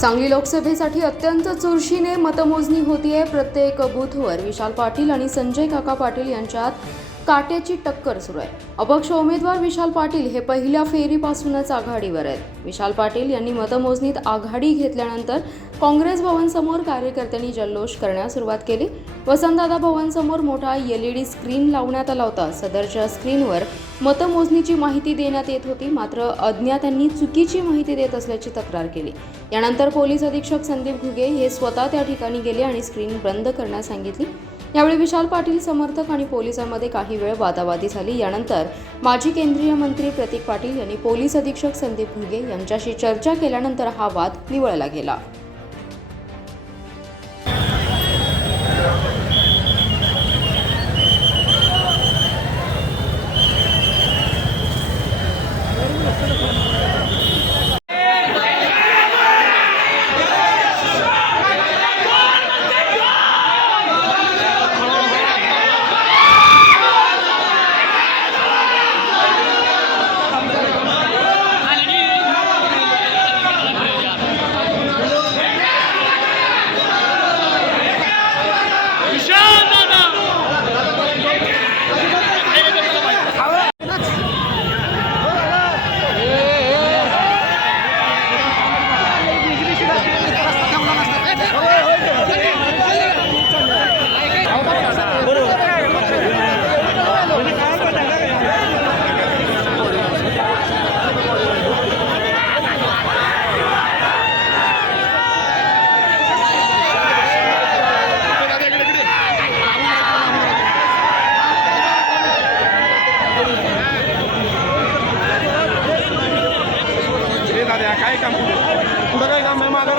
सांगली लोकसभेसाठी अत्यंत चुरशीने मतमोजणी होतीये। प्रत्येक बूथवर विशाल पाटील आणि संजय काका पाटील यांच्यात काट्याची टक्कर सुरू आहे। अपक्ष उमेदवार विशाल पाटील हे पहिल्या फेरीपासूनच आघाडीवर आहेत। विशाल पाटील यांनी मतमोजणीत आघाडी घेतल्यानंतर काँग्रेस भवनसमोर कार्यकर्त्यांनी जल्लोष करण्यास सुरुवात केली। वसंतदादा भवनसमोर मोठा LED स्क्रीन लावण्यात आला होता। सदरच्या स्क्रीनवर मतमोजणीची माहिती देण्यात येत होती, मात्र अज्ञातांनी चुकीची माहिती देत असल्याची तक्रार केली। यानंतर पोलीस अधीक्षक संदीप घुगे हे स्वतः त्या ठिकाणी गेले आणि स्क्रीन बंद करण्यास सांगितली। यावेळी विशाल पाटील समर्थक आणि पोलिसांमध्ये काही वेळ वादावादी झाली। यानंतर माजी केंद्रीय मंत्री प्रतीक पाटील यांनी पोलीस अधीक्षक संदीप घुगे यांच्याशी चर्चा केल्यानंतर हा वाद निवळला गेला। काय काम पुढं काय काम आहे माघार